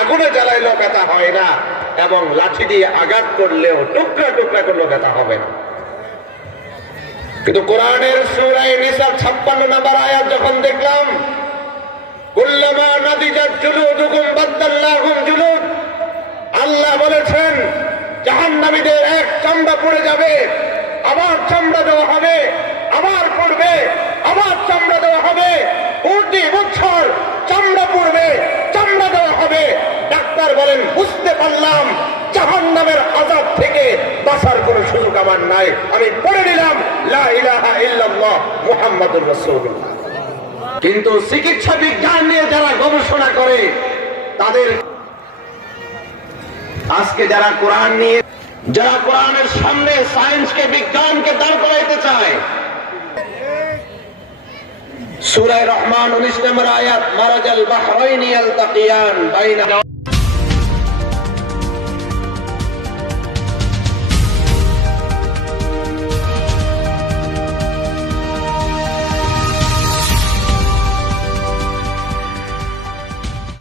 আগুনে জ্বালাইলেও ব্যথা হয় না, এবং লাঠি দিয়ে আঘাত করলেও টুকরা টুকরা করলেও ব্যথা হবে না। কিন্তু কোরআনের সূরা নিসা 56 নম্বর আয়াত যখন দেখলাম, কুল্লামা নাদিজাত জুলুদুকুম বাদদাল্লাহুম জুলুদ, আল্লাহ বলেছেন জাহান্নামীদের এক চামড়া পড়ে যাবে, আবার চামড়া দেওয়া হবে, আবার পড়বে, আবার চামড়া দেওয়া হবে, প্রতি বছর চামড়া পড়বে, চামড়া দেওয়া হবে। ডাক্তার বলেন বুঝতে পারলাম জাহান্নামের আযাব থেকে বাঁচার কোনো সুযোগ আমার নাই, আমি পড়ে নিলাম লা ইলাহা ইল্লাল্লাহ মুহাম্মাদুর রাসূলুল্লাহ। কিন্তু চিকিৎসা বিজ্ঞান নিয়ে যারা গবেষণা করে, তাদের আজকে যারা কোরআন নিয়ে, যারা কোরআনের সামনে সায়েন্সকে বিজ্ঞানকে দাঁড় করাইতে চায়, সূরা রহমান 19 নম্বর আয়াত, মারাজাল বাহরাইনি ইয়ালতাকিয়ান বাইনা